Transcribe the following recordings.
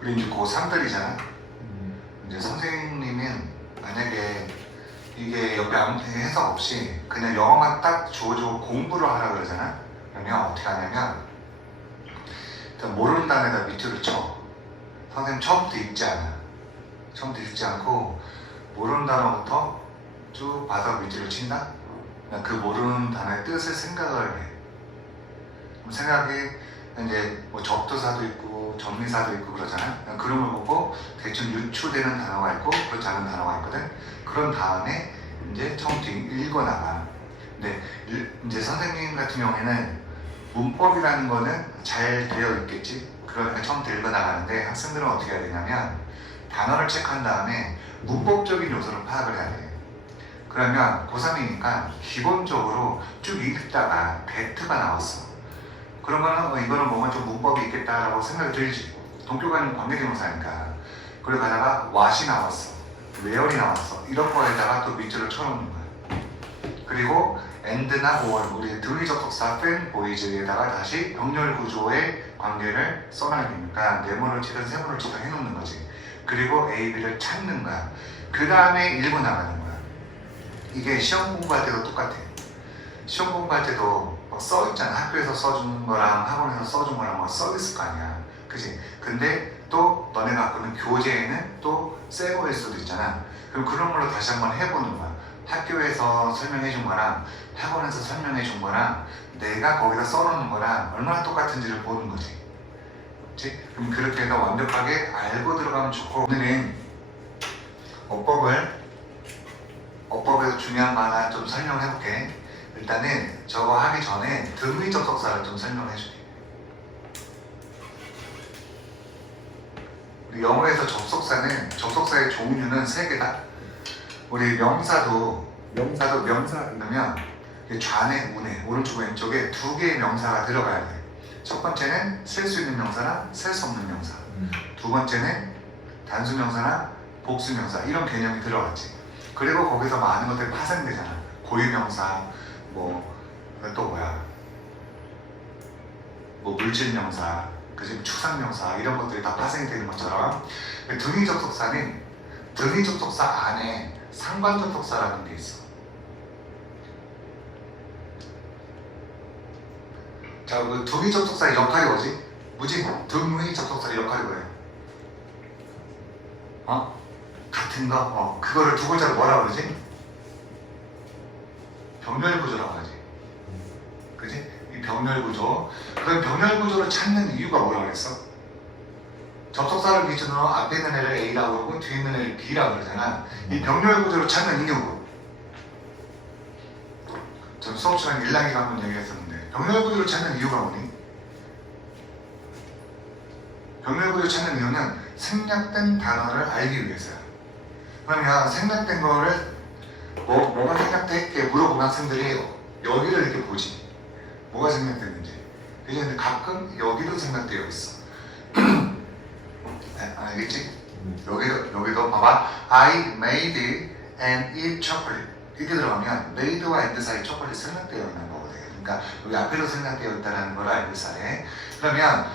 우리 이제 고3들이잖아. 이제 선생님은 만약에 이게 옆에 아무 해석 없이 그냥 영어만 딱 주어주고 공부를 하라 그러잖아. 그러면 어떻게 하냐면 일단 모르는 단어에다 밑줄을 쳐. 선생님 처음부터 읽지 않아. 처음부터 읽지 않고 모르는 단어부터 쭉 봐서 밑줄을 친다? 그냥 그 모르는 단어의 뜻을 생각을 해. 그럼 생각이 이제 뭐 접두사도 있고 접미사도 있고 그러잖아. 그런 걸 보고 대충 유추되는 단어가 있고 그렇지 않은 단어가 있거든. 그런 다음에 이제 처음부터 읽어나가. 근데 이제 선생님 같은 경우에는 문법이라는 거는 잘 되어 있겠지. 그러니까 처음부터 읽어나가는데 학생들은 어떻게 해야 되냐면 단어를 체크한 다음에 문법적인 요소를 파악을 해야 돼. 그러면 고3이니까 기본적으로 쭉 읽다가 배트가 나왔어. 그러면 이거는 뭔가 좀 문법이 있겠다라고 생각이 들지. 동교관은 관계대명사니까. 그리고 가다가 what이 나왔어, where이 나왔어. 이런 거에다가 또 밑줄을 쳐놓는 거야. 그리고 and나 or, 우리 등위 접속사 fan, boys에다가 다시 병렬 구조의 관계를 써놔야 되니까 네모를 치든 세모를 치든 해놓는 거지. 그리고 A, B를 찾는 거야. 그 다음에 읽고 나가는 거야. 이게 시험 공부할 때도 똑같아. 시험 공부할 때도 써있잖아. 학교에서 써주는 거랑 학원에서 써준 거랑 뭐 써있을 거 아니야. 그치? 근데 또 너네가 갖고 있는 교재에는 또 새 거일 수도 있잖아. 그럼 그런 걸로 다시 한번 해보는 거야. 학교에서 설명해 준 거랑 학원에서 설명해 준 거랑 내가 거기다 써놓는 거랑 얼마나 똑같은지를 보는 거지. 그치? 그럼 그렇게 해서 완벽하게 알고 들어가면 좋고, 오늘은 어법에서 중요한 거 하나 좀 설명을 해볼게. 일단은 저거 하기 전에 등위 접속사를 좀 설명해 줄게. 우리 영어에서 접속사의 종류는 3개다. 우리 명사도 명사라면 좌뇌, 우뇌, 오른쪽 왼쪽에 2개의 명사가 들어가야 돼. 첫 번째는 쓸 수 있는 명사나 쓸 수 없는 명사. 두 번째는 단수 명사나 복수 명사, 이런 개념이 들어갔지. 그리고 거기서 많은 것들이 파생되잖아. 고유명사, 뭐 물질 명사, 그지? 추상 명사, 이런 것들이 다 파생이 되는 것처럼 등위 접속사는 등위 접속사 안에 상관 접속사라는 게 있어. 자, 그 등위 접속사의 역할이 뭐지? 등위 접속사의 역할이 뭐예요? 같은 거? 그거를 두 글자로 뭐라 그러지? 병렬 구조라고 하지. 그지? 이 병렬 구조. 그럼 병렬 구조를 찾는 이유가 뭐라고 그랬어? 접속사를 기준으로 앞에 있는 애를 A라고 그러고 뒤에 있는 애를 B라고 그러잖아. 이 병렬 구조를 찾는 이유. 전 수업 시간 일랑이가 한번 얘기했었는데, 병렬 구조를 찾는 이유가 뭐니? 병렬 구조를 찾는 이유는 생략된 단어를 알기 위해서야. 그러면 생략된 거를 뭐가 생략돼? 이렇게 물어보는 학생들이 여기를 이렇게 보지. 뭐가 생략됐는지. 근데 가끔 여기도 생략되어 있어. 네, 알겠지? 여기도 봐봐. I made and eat chocolate. 이렇게 들어가면 made와 and 사이 초콜릿 생략되어 있는 거거든. 그러니까 여기 앞에도 생략되어 있다는 걸 알고 있어야. 그러면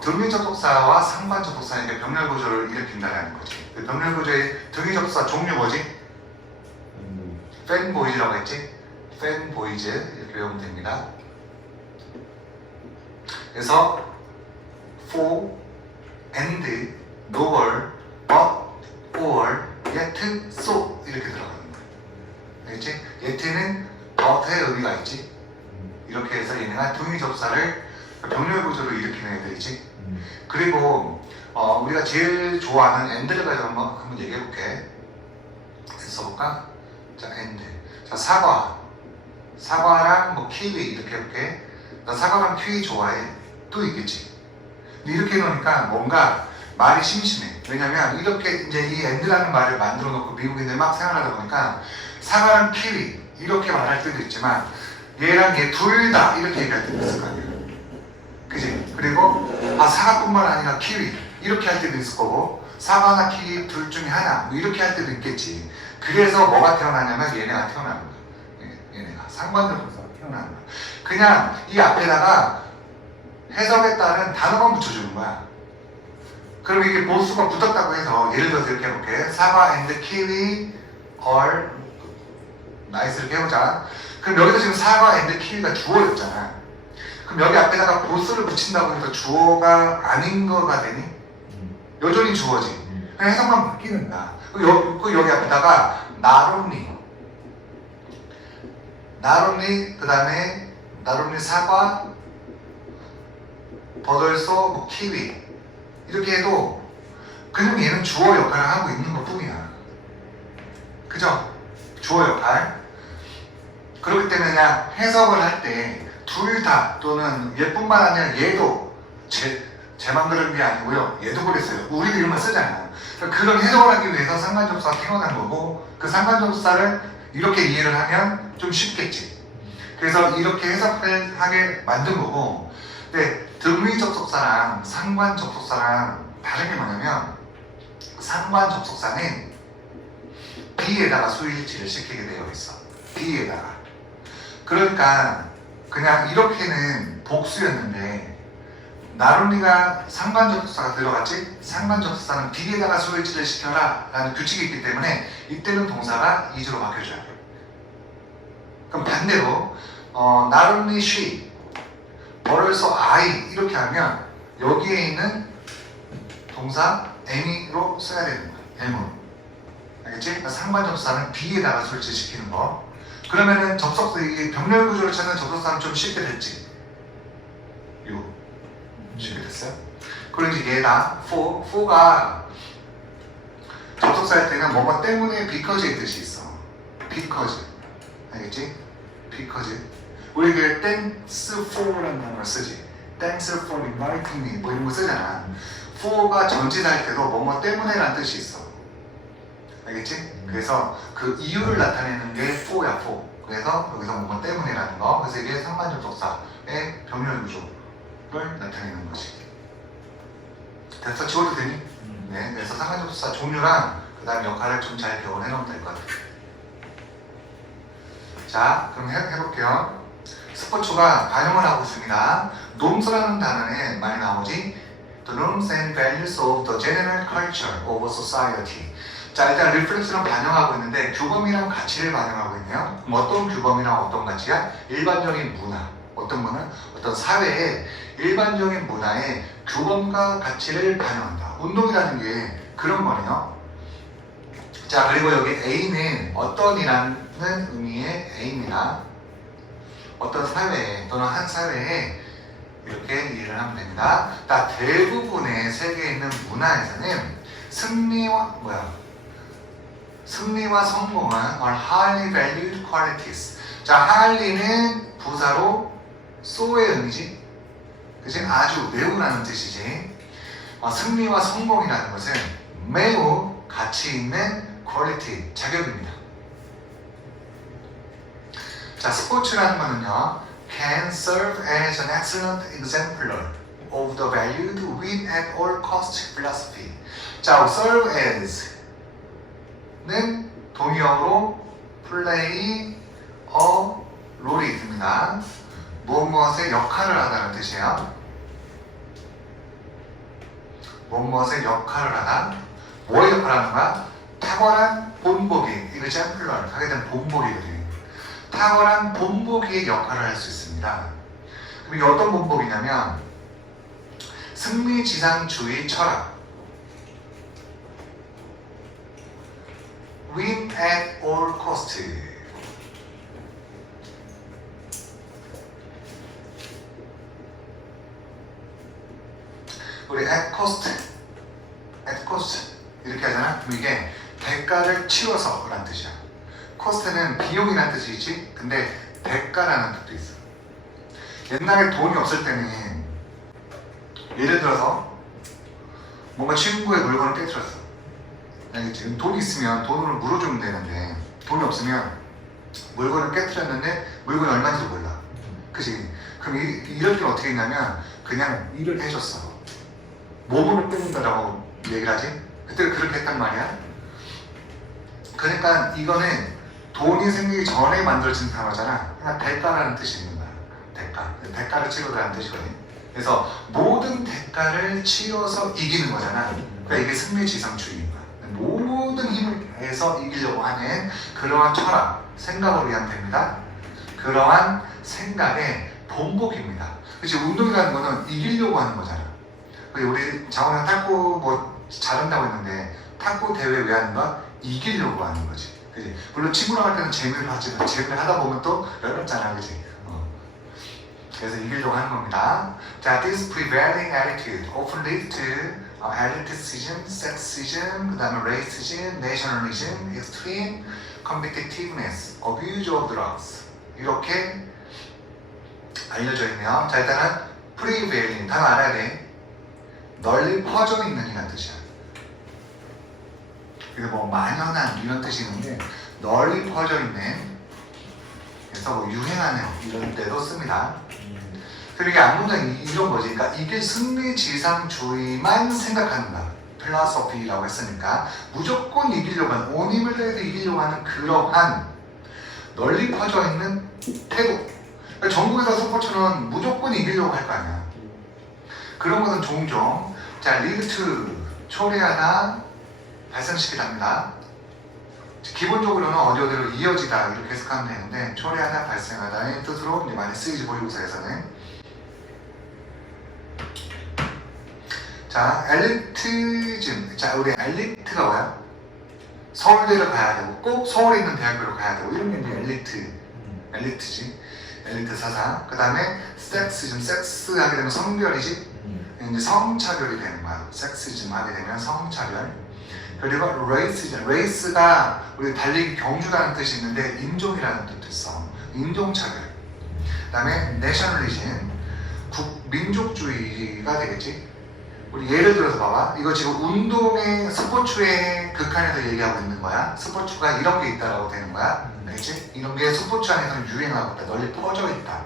등위 접속사와 상관 접속사의 병렬 구조를 일으킨다는 거지. 그 병렬 구조의 등위 접속사 종류 뭐지? fan boys라고 했지? fan boys 이렇게 외우면 됩니다. 그래서 for, and, nor, but, or, yet, so 이렇게 들어가는 거야. 알겠지? yet는 but의 의미가 있지? 이렇게 해서 얘네가 등위 접사를 병렬 구조를 일으키는 애들이지. 그리고 우리가 제일 좋아하는 and를 가지고 한번 얘기해 볼게. 써볼까? 자, and. 자, 사과랑 뭐 키위 이렇게 해볼게. 나 사과랑 키위 좋아해. 또 있겠지. 근데 이렇게 해놓으니까 뭔가 말이 심심해. 왜냐면 이렇게 이제 이 and라는 말을 만들어 놓고 미국인들 막 생활하다 보니까 사과랑 키위 이렇게 말할 때도 있지만 얘랑 얘 둘 다 이렇게 얘기할 때도 있을 거 아니야. 그지? 그리고 사과뿐만 아니라 키위 이렇게 할 때도 있을 거고, 사과나 키위 둘 중에 하나 뭐 이렇게 할 때도 있겠지. 그래서 뭐가 태어나냐면 얘네가 태어나는 거야. 얘네가 상관접속사가 태어나는 거야. 그냥 이 앞에다가 해석에 따른 단어만 붙여주는 거야. 그럼 이게 보수가 붙었다고 해서 예를 들어서 이렇게 해볼게. 사과 and kiwi are nice 이렇게 해보자. 그럼 여기서 지금 사과 and kiwi가 주어였잖아. 그럼 여기 앞에다가 보수를 붙인다고 해서 주어가 아닌 거가 되니? 여전히 주어지. 그냥 해석만 바뀌는 거야. 여기 앞에다가 not only 그 다음에 not only 사과 but also 뭐 키위 이렇게 해도 그냥 얘는 주어 역할을 하고 있는 것 뿐이야. 그죠? 주어 역할. 그렇기 때문에 그냥 해석을 할 때 둘 다 또는 얘뿐만 아니라 얘도 제만 그런 게 아니고요. 얘도 그랬어요. 우리도 이런 걸 쓰잖아요. 그러니까 그런 해석을 하기 위해서 상관접사가 태어난 거고 그 상관접사를 이렇게 이해를 하면 좀 쉽겠지. 그래서 이렇게 해석을 하게 만든 거고 근데 등위 접속사랑 상관 접속사랑 다른 게 뭐냐면 상관 접속사는 B에다가 수일치를 시키게 되어 있어. B에다가. 그러니까 그냥 이렇게는 복수였는데 나론리가 상관 접속사가 들어갔지? 상관 접속사는 B에다가 수일치를 시켜라 라는 규칙이 있기 때문에 이때는 동사가 이주로 바뀌어줘야 돼. 그럼 반대로 not only she but also I 이렇게 하면 여기에 있는 동사 am이로 써야 되는 거야. M으로. 알겠지? 그러니까 상관 접속사는 B에다가 설치시키는 거. 그러면은 접속사, 이게 병렬 구조를 찾는 접속사는 좀 쉽게 됐지. 쉽게 됐어요? 그리고 이제 얘다 for가 접속사일 때는 뭐뭐 때문에 because의 뜻이 있어. because. 알겠지? because. 우리 이게 thanks for라는 단어를 쓰지. thanks for inviting me 뭐 이런 거 쓰잖아. for가 전치사일 때도 뭐뭐 때문에라는 뜻이 있어. 알겠지? 그래서 그 이유를 나타내는 게 for야 for. 그래서 여기서 뭐뭐 때문에라는 거. 그래서 이게 상관접속사의 병렬 구조를 나타내는 거지. 됐어? 지워도 되니? 네. 그래서 상관접속사 종류랑 그 다음 역할을 좀 잘 배워내 놓으면 될 것 같아요. 자, 그럼 해볼게요. 스포츠가 반영을 하고 있습니다. norms라는 단어에 많이 나오지. The norms and values of the general culture of society. 자, 일단 reflex는 반영하고 있는데 규범이랑 가치를 반영하고 있네요. 그럼 어떤 규범이랑 어떤 가치야? 일반적인 문화. 어떤 문화? 어떤 사회의 일반적인 문화의 규범과 가치를 반영한다. 운동이라는 게 그런 거네요. 자, 그리고 여기 A는 어떤이라는 의미의 A입니다. 어떤 사회에 또는 한 사회에 이렇게 이해를 하면 됩니다. 자, 대부분의 세계에 있는 문화에서는 승리와 성공은 are highly valued qualities. 자, highly는 부사로 so의 의미지. 그치? 아주 매우라는 뜻이지. 승리와 성공이라는 것은 매우 가치 있는 quality, 자격입니다. 자, 스포츠라는 거는요, can serve as an excellent exemplar of the valued win at all cost philosophy. 자, serve as 는 동의어로 play a 롤이 있습니다. 무엇의 역할을 하다는 뜻이에요. 무엇의 역할을 하다. 뭐의 역할을 하는 거야? 탁월한 본보기, exemplar, 하게 되면 본보기거든요. 탁월한 본보기의 역할을 할 수 있습니다. 그럼 이게 어떤 본보기냐면 승리지상주의 철학, win at all cost. 우리 at cost 이렇게 하잖아. 그럼 이게 대가를 치러서 라는 뜻이야. cost는 비용이라는 뜻이지. 근데 대가라는 뜻도 있어. 옛날에 돈이 없을 때는 예를 들어서 뭔가 친구의 물건을 깨뜨렸어. 알겠지? 돈이 있으면 돈으로 물어주면 되는데 돈이 없으면 물건을 깨뜨렸는데 물건이 얼마인지도 몰라. 그치? 그럼 이럴 때는 어떻게 했냐면 그냥 일을 해줬어. 몸으로 뜯는다라고 얘기를 하지? 그때 그렇게 했단 말이야. 그러니까 이거는 돈이 생기기 전에 만들어진 단어잖아. 그냥 대가라는 뜻이 있는 거야. 대가를 치르라는 뜻이거든. 그래서 모든 대가를 치러서 이기는 거잖아. 그러니까 이게 승리지상주의인 거야. 모든 힘을 다해서 이기려고 하는 그러한 철학, 생각으로 이해됩니다. 그러한 생각의 본복입니다. 그치, 운동이라는 거는 이기려고 하는 거잖아. 우리 장원이랑 탁구 뭐 잘한다고 했는데 탁구 대회 왜 하는 거야? 이기려고 하는 거지. 그치? 물론 친구랑 할 때는 재미를 하지만 재미를 하다 보면 또 열받잖아. 그치? 그래서 이기려고 하는 겁니다. 자, this prevailing attitude often leads to elitism, sexism, 그 다음에 racism, nationalism, extreme competitiveness, abuse of drugs 이렇게 알려져 있네요. 자, 일단은 prevailing 단어 알아야 돼. 널리 퍼져 있는 이란 뜻이야. 이게 뭐 만연한 이런 뜻이 있는데 널리 퍼져 있는, 그래서 뭐 유행하는 이런 때도 씁니다. 그리고 이게 앞문장이 이런 거지. 그러니까 이게 승리지상주의만 생각하는 거야. 필로소피라고 했으니까 무조건 이기려고 하는, 온 힘을 다해서 이기려고 하는 그러한 널리 퍼져 있는 태도. 그러니까 전국에서 스포츠는 무조건 이기려고 할 거 아니야. 그런 것은 종종 자, lead to 초래하다, 발생시키다 합니다. 기본적으로는 어디로 이어지다 이렇게 해석하면 되는데 초래하다, 발생하다의 뜻으로 이제 많이 쓰이지 모의고사에서는. 자, 엘리티즘. 자, 우리 엘리트가 뭐야? 서울대를 가야 되고 꼭 서울에 있는 대학교를 가야 되고 이런 게 이제 엘리트지. 엘리트 사상. 그 다음에 섹시즘. 섹스 하게 되면 성별이지. 이제 성차별이 되는 거야. 섹시즘 하게 되면 성차별. 그리고 레이스즘. 레이스가 우리 달리기 경주라는 뜻이 있는데 인종이라는 뜻도 있어. 인종차별. 그 다음에 내셔널리즘. 민족주의가 되겠지. 우리 예를 들어서 봐봐. 이거 지금 운동의 스포츠의 극한에서 얘기하고 있는 거야. 스포츠가 이런 게 있다라고 되는 거야. 알겠지? 이런 게 스포츠 안에서는 유행하고 있다. 널리 퍼져 있다.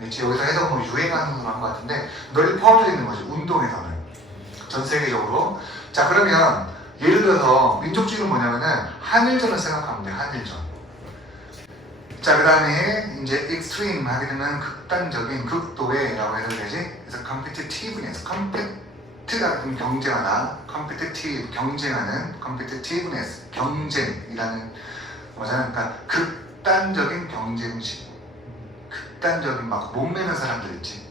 알겠지? 여기서 해석은 뭐 유행하는 걸 한 것 같은데 널리 퍼져 있는 거지. 운동에서는. 전 세계적으로. 자, 그러면 예를 들어서 민족주의는 뭐냐면은 한일전을 생각하면 돼. 한일전. 자, 그 다음에 이제 extreme 하게 되면 극단적인, 극도의라고 해도 되지. 그래서 competitiveness. 가 경쟁하다, competitive, 경쟁하는, competitiveness, 경쟁이라는 거잖아요. 그러니까 극단적인 경쟁심, 극단적인 막 목매는 사람들 있지.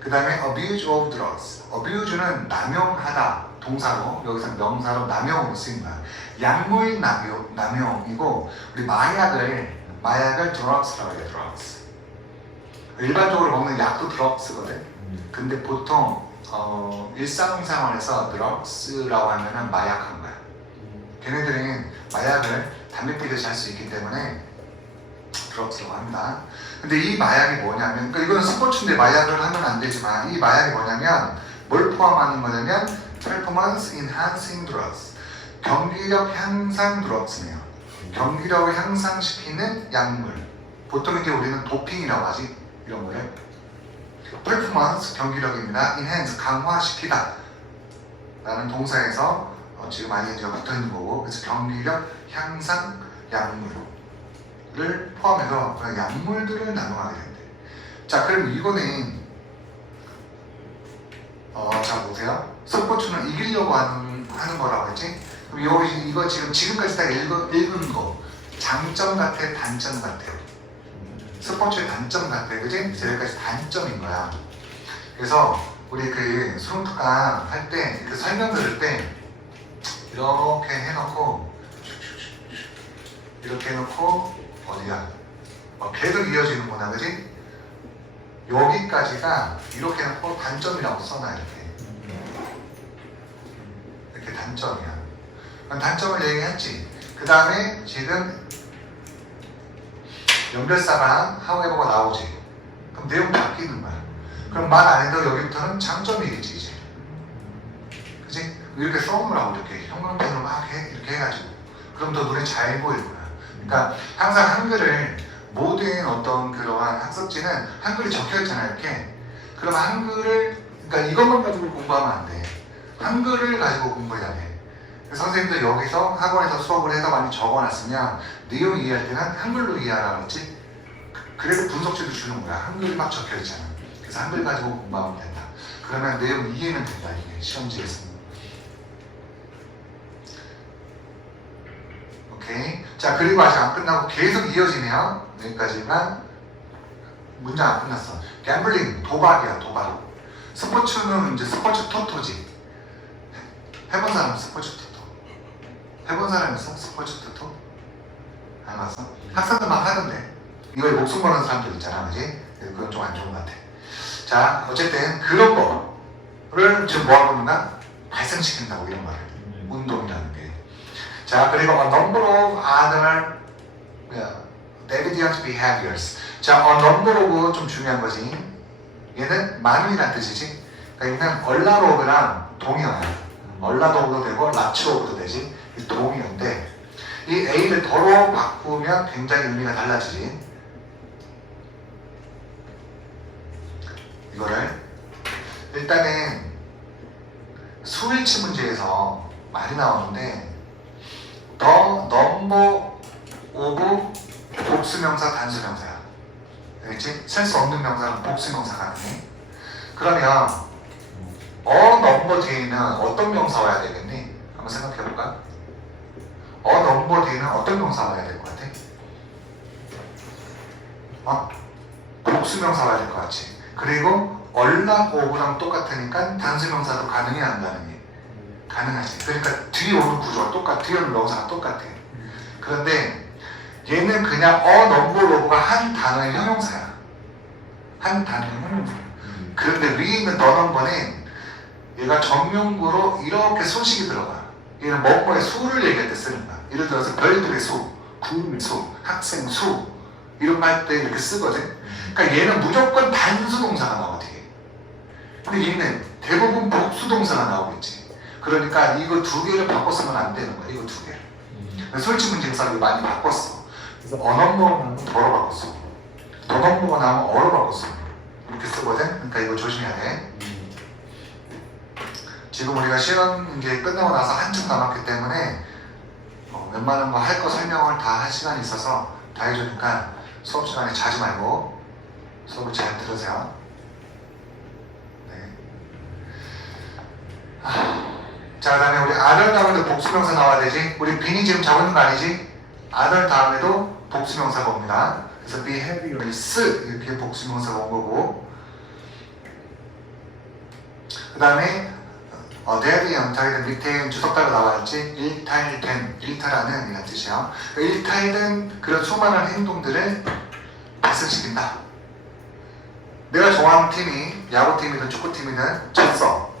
그 다음에 abuse of drugs. abuse는 남용하다, 동사로, 여기서 명사로 남용으로 쓰인 거야. 약물 남용이고, 우리 마약을 drugs라고 해요, drugs. 일반적으로 먹는 약도 drugs거든. 근데 보통 일상생활에서 드럭스라고 하면은 마약한 거야. 걔네들은 마약을 담배 피듯이 할 수 있기 때문에 드럭스라고 합니다. 근데 이 마약이 뭐냐면, 그러니까 이건 스포츠인데 마약을 하면 안 되지만 이 마약이 뭐냐면 뭘 포함하는 거냐면 performance enhancing drugs, 경기력 향상 드럭스네요. 경기력을 향상시키는 약물. 보통 이제 우리는 도핑이라고 하지, 이런 거를. performance 경기력입니다. enhance 강화시키다 라는 동사에서 지금 ING가 붙어있는 거고, 그래서 경기력 향상 약물을 포함해서 약물들을 나눠하게 된대. 자, 그럼 이거는 자 보세요. 스포츠는 이기려고 하는 거라고 했지. 그럼 이거 지금까지 딱 읽은 거 장점 같아, 단점 같아요. 스포츠의 단점 같아, 그지? 여기까지 단점인 거야. 그래서 우리 그 수능특강 할 때, 그 설명 들을 때 이렇게 해놓고 이렇게 해놓고 어디야? 계속 이어지는구나, 그지? 여기까지가 이렇게 해놓고 단점이라고 써놔, 이렇게 단점이야. 그럼 단점을 얘기했지. 그 다음에 지금 연결사랑 however가 나오지. 그럼 내용 바뀌는 거야. 그럼 말 안 해도 여기부터는 장점이겠지, 이제. 그치? 이렇게 써놓으라고, 이렇게 형광펜으로 막 이렇게 해가지고. 그럼 더 눈에 잘 보일 거야. 그러니까 항상 한글을, 모든 어떤 그러한 학습지는 한글이 적혀있잖아, 이렇게. 그럼 한글을, 그러니까 이것만 가지고 공부하면 안 돼. 한글을 가지고 공부해야 돼. 선생님들 여기서 학원에서 수업을 해서 많이 적어놨으면 내용 이해할 때는 한글로 이해하라 그랬지. 그래서 분석지도 주는 거야. 한글이 막 적혀있잖아. 그래서 그래서 한글 가지고 공부하면 된다. 그러면 내용 이해는 된다. 이게 시험지에서. 오케이. 자, 그리고 아직 안 끝나고 계속 이어지네요. 여기까지만. 문장 안 끝났어. 갬블링, 도박이야, 도박. 스포츠는 이제 스포츠 토토지. 해본 사람 스포츠 토토. 해본 사람 있어? 스포츠 토토? 안 봤어? 학생들 막 하던데. 이거에 목숨 거는 사람들 있잖아, 그지? 그건 좀 안 좋은 것 같아. 자, 어쨌든 그런 거를 지금 뭐 하고 있나? 발생시킨다고, 이런 거를. 운동이라는 게. 자, 그리고 a number of other deviant behaviors. 자, a number of 좀 중요한 거지. 얘는 많은이라는 뜻이지. 그러니까 얘는 얼라로그랑 동의어야. 얼라도그도 되고 라치오그도 되지. 이 동의어인데 이 A를 더로 바꾸면 굉장히 의미가 달라지지. 이거를 일단은 수일치 문제에서 많이 나오는데 the number of 복수명사 단수명사야. 알겠지? 셀 수 없는 명사는 복수명사가 아니네. 그러면 number 뒤에는 어떤 명사 와야 되겠니? 한번 생각해볼까? number 뒤에는 어떤 명사 와야 될 것 같아? 복수명사 와야 될 것 같지. 그리고 얼라오브랑 똑같으니까 단수명사도 가능해 안 가능해? 가능하지. 그러니까 뒤에 오는 구조가 똑같아. 뒤에 오는 명사가 똑같아. 그런데 얘는 그냥 number of가 한 단어의 형용사야. 한 단어의 형용사. 그런데 위에 있는 the number는 얘가 정명구로 이렇게 수식이 들어가. 얘는 뭐뭐의 수를 얘기할 때 쓰는 거야. 예를 들어서 별들의 수, 구름의 수, 학생 수 이런 거 할 때 이렇게 쓰거든. 그러니까 얘는 무조건 단수 동사가 나와 뒤에. 근데 얘는 대부분 복수 동사가 나오고 있지. 그러니까 이거 두 개를 바꿔 쓰면 안 되는 거야. 이거 두 개를. 솔직 문제에서 이거 많이 바꿨어. 그래서 언어모가 나오면 더러 바꿨어. 언어모가 나오면 어로 바꿨어. 이렇게 쓰거든. 그러니까 이거 조심해야 돼. 지금 우리가 시험 이제 끝나고 나서 한참 남았기 때문에 웬만한 거 할 거 설명을 다 할 시간이 있어서 다 해주니까 수업 시간에 자지 말고 수업을 잘 들으세요. 네. 자, 그 다음에 우리 아들 다음에도 복수명사 나와야 되지. 우리 빈이 지금 적는 거 아니지? 아들 다음에도 복수명사가 옵니다. 그래서 behaviors 이렇게 복수명사가 온 거고, 그 다음에 대비형 자기들 밑에 주석다가 나와있지. 일탈된, 일탈하는 이런 뜻이야. 일탈된 그런 수많은 행동들을 발생시킨다. 내가 좋아하는 팀이 야구팀이든 축구팀이든 졌어.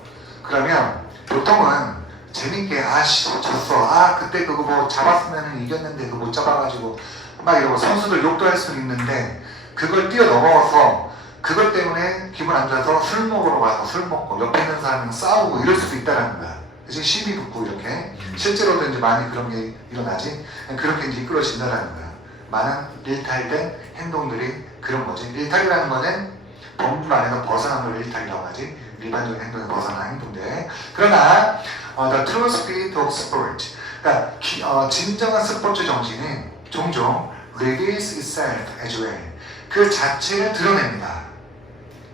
그러면 보통은 재밌게 졌어. 그때 그거 뭐 잡았으면 이겼는데 그거 못 잡아가지고 막 이러고 선수들 욕도 할 수 있는데 그걸 뛰어넘어서 그것 때문에 기분 안 좋아서 술 먹으러 가서 술 먹고 옆에 있는 사람이랑 싸우고 이럴 수도 있다는 거야. 그치? 시비 붙고 이렇게. 실제로도 이제 많이 그런 게 일어나지. 그렇게 이제 이끌어진다는 거야. 많은 일탈된 행동들이 그런 거지. 일탈이라는 거는 범주 안에서 벗어난 걸 일탈이라고 하지. 일반적인 행동에 벗어난 행동들. 그러나 the true spirit of sport, 그러니까 진정한 스포츠 정신은 종종 reveals itself as well. 그 자체를 드러냅니다.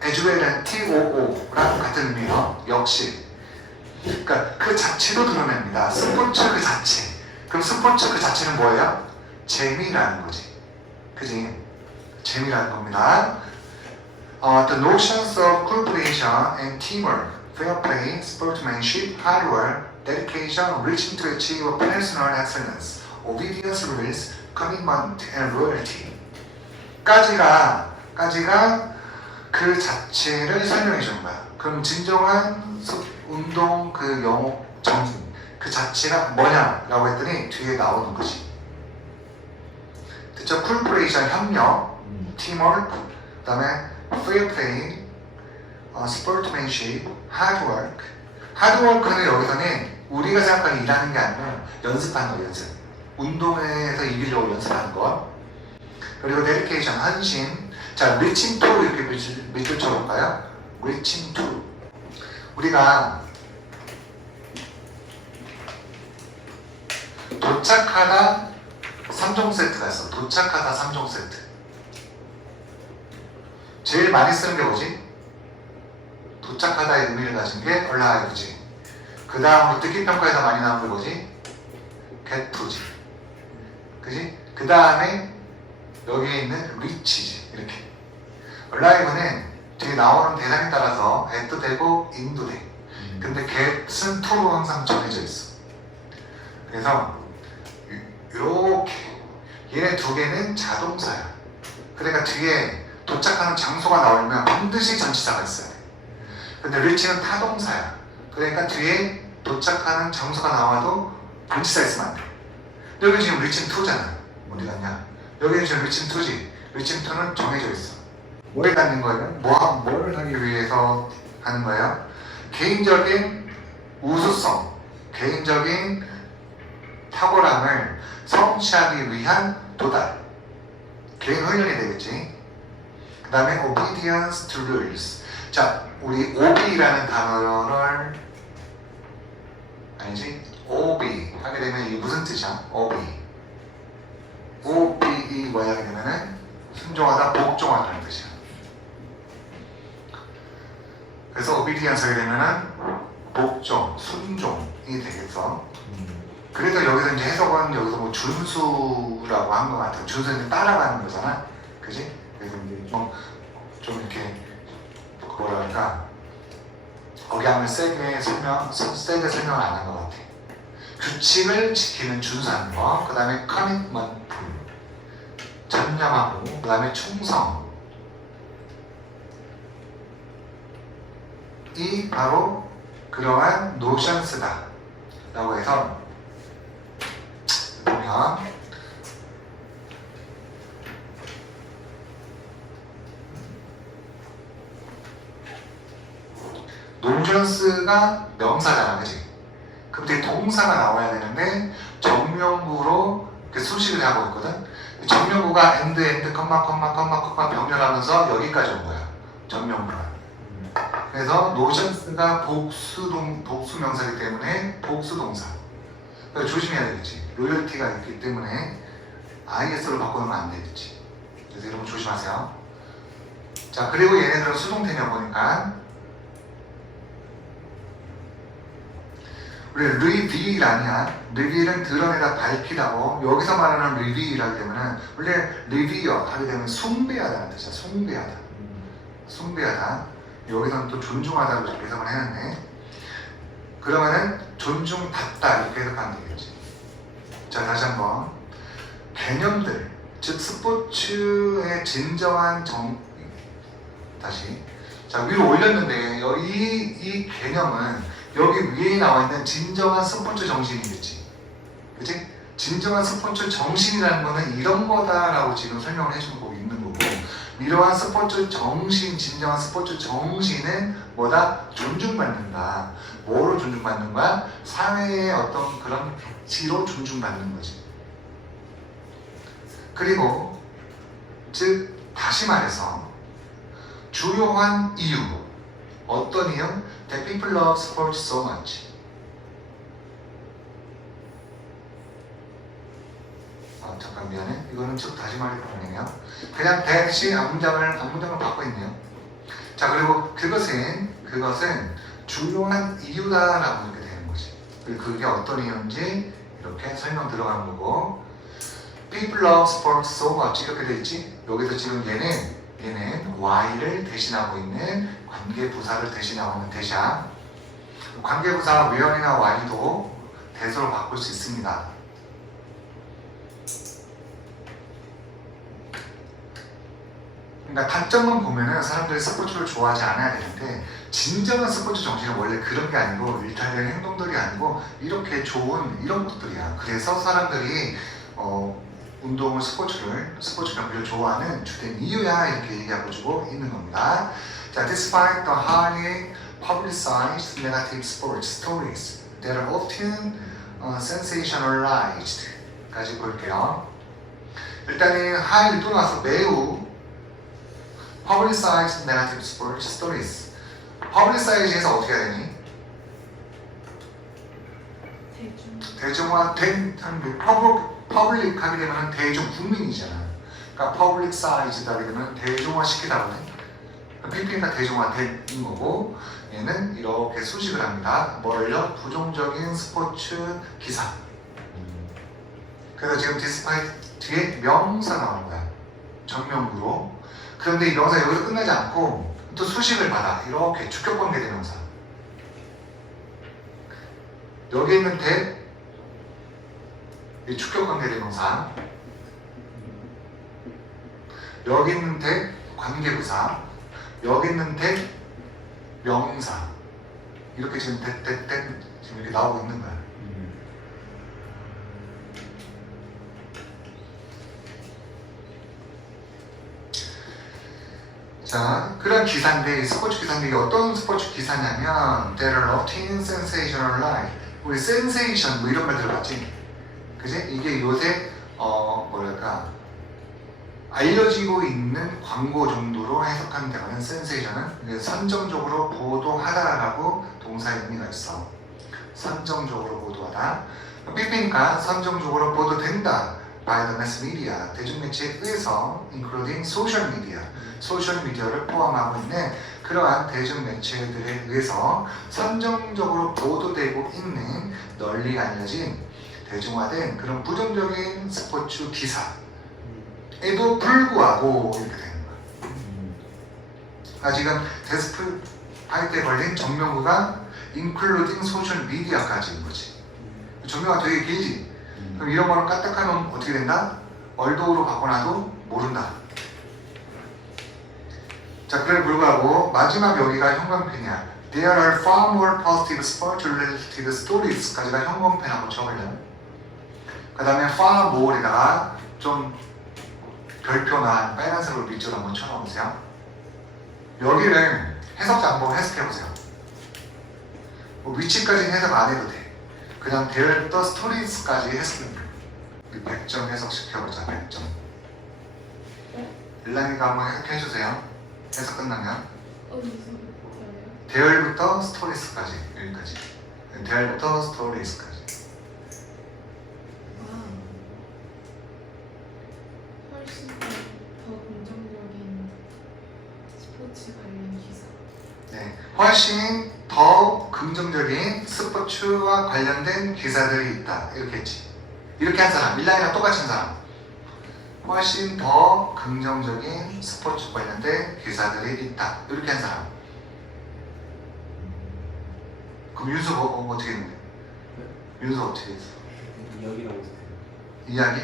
as well은 TOO랑 같은 의미예요. 역시. 그러니까 그 자체도 드러냅니다. 스포츠 그 자체. 그럼 스포츠 그 자체는 뭐예요? 재미라는 거지. 그지? 재미라는 겁니다. The notions of cooperation and teamwork, fair play, sportsmanship, hard work, dedication, reaching to achieve personal excellence, obedience rules, commitment, and loyalty. 까지가 그 자체를 설명해 주는 거야. 그럼 진정한 운동 그 영어 정신 그 자체가 뭐냐라고 했더니 뒤에 나오는 거지. 그쵸? 콜포레이션 협력, 팀워크, 그 다음에 fair play, sportsmanship, hard work. hard work는 여기서는 우리가 생각하는 일하는 게 아니라 연습하는 거, 연습. 운동에서 이기려고 연습하는 거. 그리고 dedication, 헌신. 자, reaching to 이렇게 밑줄 쳐볼까요? reaching to. 우리가 도착하다 3종 세트가 있어. 도착하다 3종 세트. 제일 많이 쓰는 게 뭐지? 도착하다의 의미를 가진 게 arrive지. 그 다음으로 듣기평가에서 많이 나온 게 뭐지? get to지. 그지? 그 다음에 여기에 있는 reach지. 이렇게. arrive는 뒤에 나오는 대상에 따라서 at도 되고 in도 돼. 근데 get은 to로 항상 정해져 있어. 그래서 이렇게 얘네 두 개는 자동사야. 그러니까 뒤에 도착하는 장소가 나오려면 반드시 전치사가 있어야 돼. 근데 reach는 타동사야. 그러니까 뒤에 도착하는 장소가 나와도 전치사 있으면 안 돼. 근데 여기 지금 reach는 to잖아. 어디 갔냐? 여기는 지금 reach는 to지. reach는 to는 정해져 있어. 뭘 갖는 거예요? 뭐를 하기 위해서 하는 거예요? 개인적인 우수성, 개인적인 탁월함을 성취하기 위한 도달. 개인 훈련이 되겠지. 그 다음에 obedience to rules. 자, 우리 obe라는 단어를 아니지? obey 하게 되면 이게 무슨 뜻이야? obey. obey 뭐야 하게 되면은 순종하다, 복종하다는 뜻이야. 그래서 obedience 하게 되면은 복종, 순종이 되겠어. 그래서 여기서 이제 해석은 여기서 뭐 준수라고 한 것 같아. 준수는 따라가는 거잖아. 그지? 그래서 이제 좀 이렇게 뭐랄까 억양을 세게 설명을 안 한 것 같아. 규칙을 지키는 준수하는 거, 그 다음에 커밋먼트, 전념하고, 그 다음에 충성. 이 바로 그러한 노션스다 라고 해서 보면 노션스가 명사잖아, 그치? 그럼 뒤에 동사가 나와야 되는데 정명구로 수식을 하고 있거든. 정명구가 and, 컴마 병렬하면서 여기까지 온 거야. 정명구가. 그래서 노션스가 복수 명사이기 때문에 복수 동사. 그러니까 조심해야 되겠지. 로열티가 있기 때문에 IS로 바꿔놓으면 안 되겠지. 그래서 여러분 조심하세요. 자, 그리고 얘네들은 수동태냐 보니까 우리 reveal이라냐, reveal은 드러내다, 밝히다고. 여기서 말하는 reveal이라기 때문에 원래 revere 하게 되면 숭배하다는 뜻이야. 숭배하다. 여기서는 또 존중하다고 해석을 했는데, 그러면은 존중받다 이렇게 해석하면 되겠지. 자, 다시 한번 개념들, 즉 스포츠의 진정한 다시 자, 위로 올렸는데 이 개념은 여기 위에 나와 있는 진정한 스포츠 정신이겠지. 그치? 진정한 스포츠 정신이라는 거는 이런 거다라고 지금 설명을 해주고 있는 거고, 이러한 스포츠 정신, 진정한 스포츠 정신은 뭐다? 존중받는다. 뭐로 존중받는 거야? 사회의 어떤 그런 가치로 존중받는 거지. 그리고 즉 다시 말해서 주요한 이유, 어떤 이유? That people love sports so much. 잠깐 미안해. 이거는 즉 다시 말해보면요. 그냥 대시 앞문장을 받고 있네요. 자, 그리고 그것은 주요한 이유다라고 이렇게 되는 거지. 그리고 그게 어떤 이유인지 이렇게 설명 들어가는 거고, People love sports so much 이렇게 돼 있지. 여기서 지금 얘는 Y를 대신하고 있는 관계부사를 대신하고 있는 대샤. 관계부사 where이나 Y도 대소로 바꿀 수 있습니다. 그러니까 단점만 보면은 사람들이 스포츠를 좋아하지 않아야 되는데, 진정한 스포츠 정신은 원래 그런 게 아니고 일탈적인 행동들이 아니고 이렇게 좋은 이런 것들이야. 그래서 사람들이 운동을 스포츠 경기를 좋아하는 주된 이유야 이렇게 얘기하고 주고 있는 겁니다. 자, despite the highly publicized negative sports stories that are often sensationalized 까지 볼게요. 일단은 highly 또 나와서 매우 publicized negative sports stories. publicize에서 어떻게 해야 되니? 대중화된 public 하게 되면 대중 국민이잖아. 그러니까 publicized 하게 되면 대중화시키다 보니 PP가 대중화된 거고, 얘는 이렇게 수식을 합니다. 뭐를요? 부정적인 스포츠 기사. 그래서 지금 despite 뒤에 명사 나오는 거야. 정명구로. 그런데 이 명사 여기서 끝나지 않고 또 수식을 받아. 이렇게 주격관계 대명사. 여기 있는 대, 이 주격관계 대명사. 여기 있는 대, 관계부사. 여기 있는 대, 명사. 이렇게 지금 지금 이렇게 나오고 있는 거야. 자, 그런 기사인데, 스포츠 기사인데 이게 어떤 스포츠 기사냐면 That are obtain sensational life. 우리 sensation 뭐 이런 말 들어봤지? 그지? 이게 요새 뭐랄까 알려지고 있는 광고 정도로 해석하면 되거든. sensation은 선정적으로 보도하다라고 동사의 의미가 있어. 선정적으로 보도하다. 삐삐니까 선정적으로 보도된다. by the mass media, 대중매체에 의해서 including social media, 소셜 미디어를 포함하고 있는 그러한 대중매체들에 의해서 선정적으로 보도되고 있는 널리 알려진 대중화된 그런 부정적인 스포츠 기사에도 불구하고 이렇게 되는 거야. 아, 지금 데스크파이트에 걸린 정명구가 including social media까지인 거지. 정명구가 되게 길지. 그럼 이런 거는 까딱하면 어떻게 된다? 얼도로 바꿔놔도 모른다. 자, 그래 불구하고 마지막 여기가 형광펜이야. There are far more positive sport related stories까지가 형광펜하고 적으려면 그 다음에 far more에다가 좀 별표나 빨간색으로 밑줄 한번 쳐놓으세요. 여기를 해석자 한번 해석해보세요. 뭐 위치까지는 해석 안 해도 돼. 그냥 There the stories까지 해석해보세요. 100점 해석시켜보자. 100점. 일랑이가 한번 해석해주세요. 해석 끝나면 대열부터 스토리스까지 여기까지. 대열부터 스토리스까지. 훨씬 더 긍정적인 스포츠 관련 기사. 네, 훨씬 더 긍정적인 스포츠와 관련된 기사들이 있다. 이렇게 했지. 이렇게 한 사람, 일랑이랑 똑같이 한 사람. 훨씬 더 긍정적인 스포츠 관련된 기사들이 있다. 이렇게 한 사람. 그럼 윤수 어떻게 했는데? 윤수 어떻게 했어? 이야기라고 했어요. 이야기?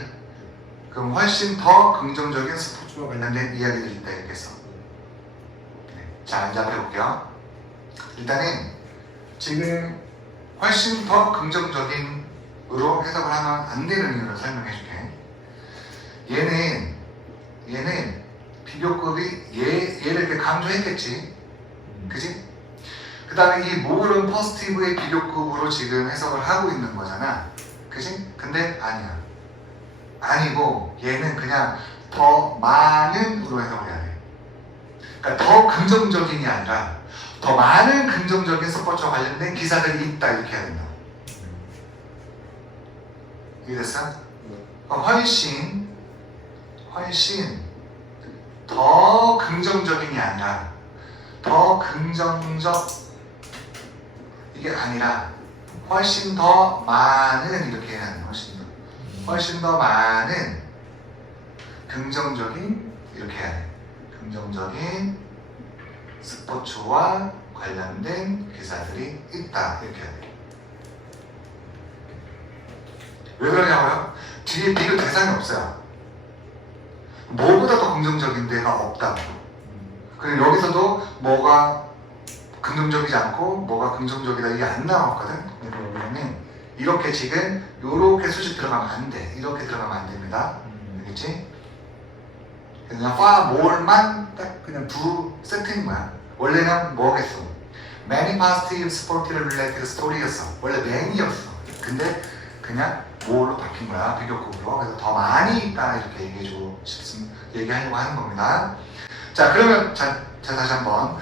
그럼 훨씬 더 긍정적인 스포츠와 관련된 이야기들이 있다. 이렇게 했어. 네. 자, 이제 앞에 볼게요. 일단은 지금 훨씬 더 긍정적인으로 해석을 하면 안 되는 이유를 설명해 줄게. 얘는 비교급이 얘를 이렇게 강조했겠지. 그지? 그 다음에 이 모어는 포지티브의 비교급으로 지금 해석을 하고 있는 거잖아. 그지? 근데 아니야. 아니고 얘는 그냥 더 많은으로 해석을 해야 돼. 그러니까 더 긍정적인이 아니라 더 많은 긍정적인 스포츠와 관련된 기사들이 있다. 이렇게 해야 된다. 이해됐어? 훨씬 더 긍정적인이 아니라 더 긍정적 이게 아니라 훨씬 더 많은 이렇게 해야 하는 훨씬 더 많은 긍정적인 이렇게 해야 돼. 긍정적인 스포츠와 관련된 기사들이 있다 이렇게 해야 돼. 왜 그러냐고요? 뒤에 비교 대상이 없어요. 뭐보다 더 긍정적인 데가 없다고. 그럼 여기서도 뭐가 긍정적이지 않고 뭐가 긍정적이다 이게 안 나왔거든. 그러면 이렇게 지금 요렇게 수직 들어가면 안 돼. 이렇게 들어가면 안 됩니다. 알겠지? 그냥 far more만 딱 그냥 두 세트인 거야. 원래는 뭐겠어? Many positive sport related story였어. 원래 many였어. 근데 그냥 뭐로 바뀐 거야, 비교급으로. 그래서 더 많이 있다 이렇게 얘기해주고 싶습니다. 얘기하려고 하는 겁니다. 자, 그러면 자 다시 한번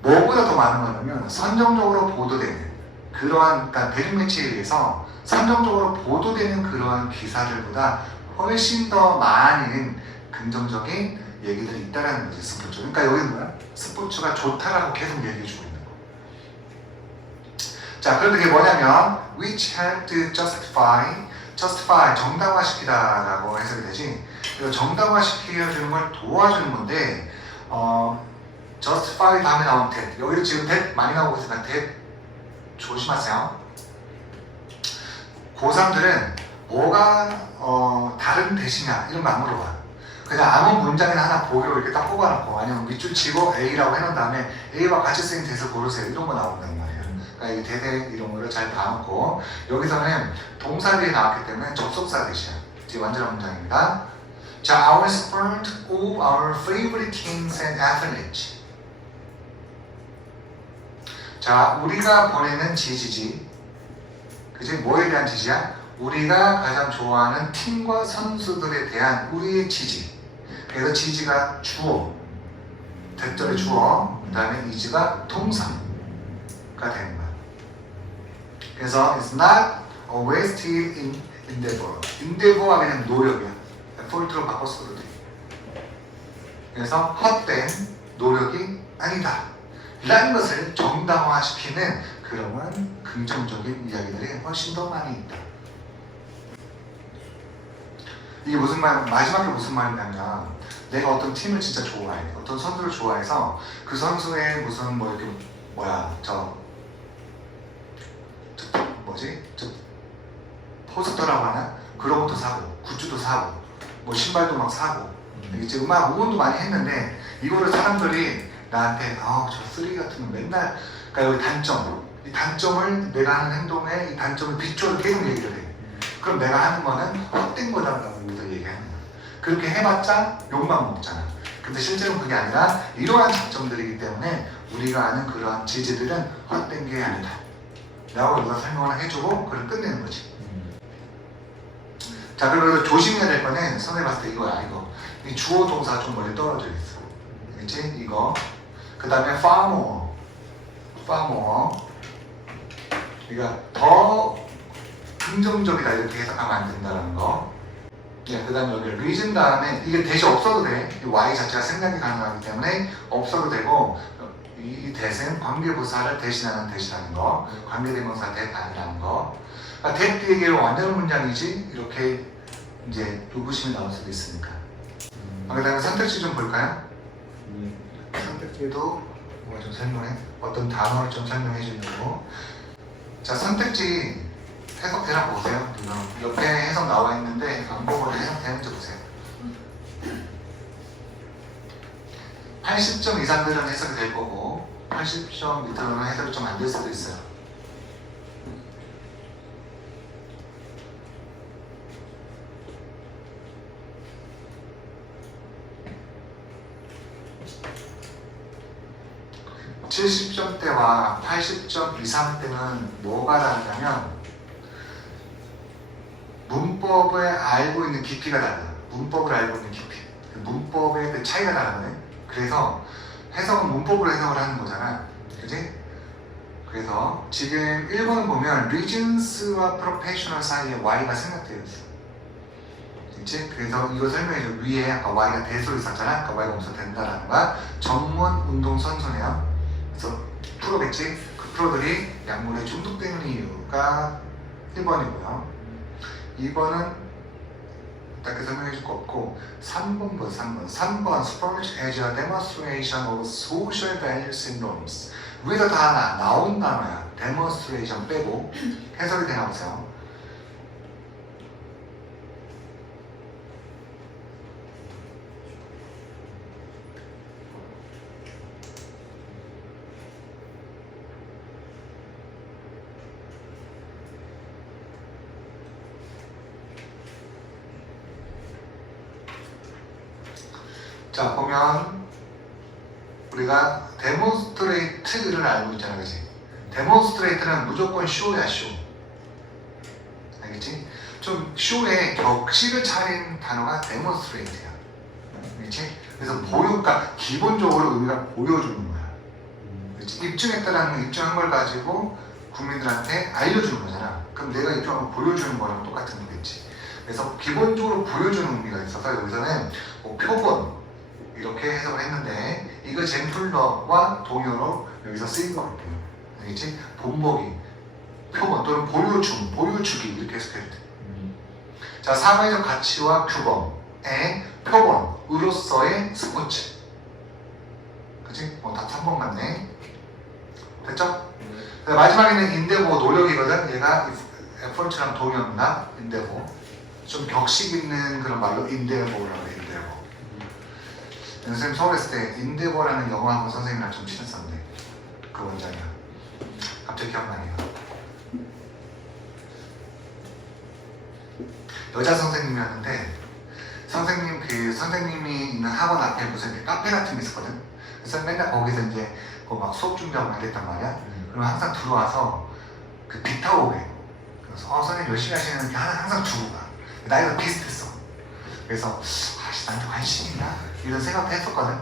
뭐보다 더 많은 거냐면 선정적으로 보도되는 그러한, 그러니까 대중매체에 의해서 선정적으로 보도되는 그러한 기사들보다 훨씬 더 많은 긍정적인 얘기들이 있다라는 거지, 스포츠. 그러니까 여기는 뭐야? 스포츠가 좋다라고 계속 얘기해주고 있는 거. 자, 그런데 그게 뭐냐면 which help to justify 정당화시키다라고 해석이 되지. 그래서 정당화시켜주는 걸 도와주는 건데 justify 다음에 나온 that. 여기도 지금 that 많이 나오고 있으니까 that 조심하세요. 고3들은 뭐가 다른 대시냐 이런 거 안 물어봐. 그냥 아무 문장이나 하나 보기로 이렇게 딱 뽑아놓고 아니면 밑줄 치고 A라고 해놓은 다음에 A와 같이 쓰인 대서 고르세요. 이런 거 나온단 말이에요. 그러니까 이 대대 이런 거를 잘 봐놓고 여기서는 동사들이 나왔기 때문에 접속사 대시야. 이제 완전한 문장입니다. 자, our support all our favorite teams and athletes. 자, 우리가 보내는 지지지. 그지? 뭐에 대한 지지야? 우리가 가장 좋아하는 팀과 선수들에 대한 우리의 지지. 그래서 지지가 주어, 대절의 주어, 그 다음에 이지가 동사가 되는 거야. 그래서 it's not a wasted endeavor. endeavor 하면 노력이야. effort로 바꿨어도 돼. 그래서 헛된 노력이 아니다. 라는 것을 정당화시키는 그러한 긍정적인 이야기들이 훨씬 더 많이 있다. 이게 무슨 말, 마지막에 무슨 말이냐면 내가 어떤 팀을 진짜 좋아해, 어떤 선수를 좋아해서 그 선수의 무슨 뭐 이렇게 포스터라고 하나? 그런 것도 사고, 굿즈도 사고, 뭐 신발도 막 사고, 이제 음악 응원도 많이 했는데 이거를 사람들이 나한테 저 쓰레기 같은 거 맨날, 그러니까 여기 단점, 이 단점을 내가 하는 행동에 이 단점을 비춰서 계속 얘기를 해. 그럼 내가 하는 거는 헛된 거다라고 얘기하는 거야. 그렇게 해봤자 욕만 먹잖아. 근데 실제로는 그게 아니라 이러한 장점들이기 때문에 우리가 아는 그러한 지지들은 헛된 게 아니다 라고 우리가 설명을 해주고 그걸 끝내는 거지. 자, 그리고 조심해야 될 거는 선생님 봤을 때 이거야. 이거 이 주어 동사가 좀 멀리 떨어져 있어. 그치? 이거 그 다음에 farmer 그러니까 더 긍정적이다 이렇게 해석하면 안 된다는 거. 그 다음에 여기 reason 다음에 이게 대시 없어도 돼. 이 y 자체가 생략이 가능하기 때문에 없어도 되고 이 대신 관계부사를 대신하는 대시라는 거, 관계대명사 대단이라는 거. 그러니까 that 뒤에 완전 문장이지 이렇게 이제 의구심이 나올 수도 있으니까. 그 다음에 선택지 좀 볼까요? 선택지에도 뭐가 좀 설명해? 어떤 단어를 좀 설명해 주려고. 자, 선택지 해석되나 보세요. 이거 옆에 해석 나와 있는데 안 보고 해석되는지 보세요. 80점 이상들은 해석이 될 거고 80점 밑으로는 해석이 좀 안 될 수도 있어요. (70점대와) 80점 이상 때는 뭐가 다르냐면 문법을 알고 있는 깊이가 달라요. 문법을 알고 있는 깊이. 문법의 그 차이가 다르네. 그래서 해석은 문법으로 해석을 하는 거잖아. 그지? 그래서 지금 1번을 보면 reasons와 professional 사이에 y가 생략되어 있어. 그치? 그래서 이거 설명해줘. 위에 아까 y가 대수로 있었잖아. 아까 y가 없어도 된다라는 거야. 전문 운동 선수네요. 그래서 프로겠지? 그 프로들이 약물에 중독되는 이유가 1번이고요. 2번은 딱히 설명해 줄 거 없고 3번 보세요. 3번 Sport as a demonstration of social values and norms. 위에서 다 나온 단어야. demonstration 빼고 해석이 되나 보세요. 자, 보면 우리가 데몬스트레이트를 알고 있잖아, 그치? 데몬스트레이트는 무조건 쇼야, 쇼. 알겠지? 좀 쇼에 격식을 차린 단어가 데몬스트레이트야. 그치? 그래서 그러니까 기본적으로 의미가 보여주는 거야. 그치? 입증했다라는 건 입증한 걸 가지고 국민들한테 알려주는 거잖아. 그럼 내가 입증한 걸 보여주는 거랑 똑같은 거겠지. 그래서 기본적으로 보여주는 의미가 있어서 여기서는 뭐 표본 이렇게 해석을 했는데 이거 젠플러와 동요로 여기서 쓰인 것 같아요. 알겠지? 본보기 표본 또는 보유중, 보유주기 이렇게 해석해도 돼. 자, 사회적 가치와 규범의 표본으로서의 스포츠. 그치? 다 3번 맞네. 됐죠? 마지막에는 인데보 노력이거든. 얘가 에포트랑 동의었나? 인데보. 좀 격식 있는 그런 말로 인데보라고 해. 인데보. 선생님 서울 있을 때 인데보라는 영어 학원 선생님이랑 좀 친했었는데 그 원장이야. 갑자기 기억나네요. 여자 선생님이었는데 선생님이 있는 학원 앞에 무슨 이렇게 카페 같은 게 있었거든. 그래서 맨날 거기서 이제 막 수업 준비하고 이랬단 말이야. 그러면 항상 들어와서 그 비타오게. 그래서 선생님 열심히 하시는 게 항상 주고 가. 나이가 비슷했어. 그래서 아씨 나한테 관심 있나? 이런 생각도 했었거든.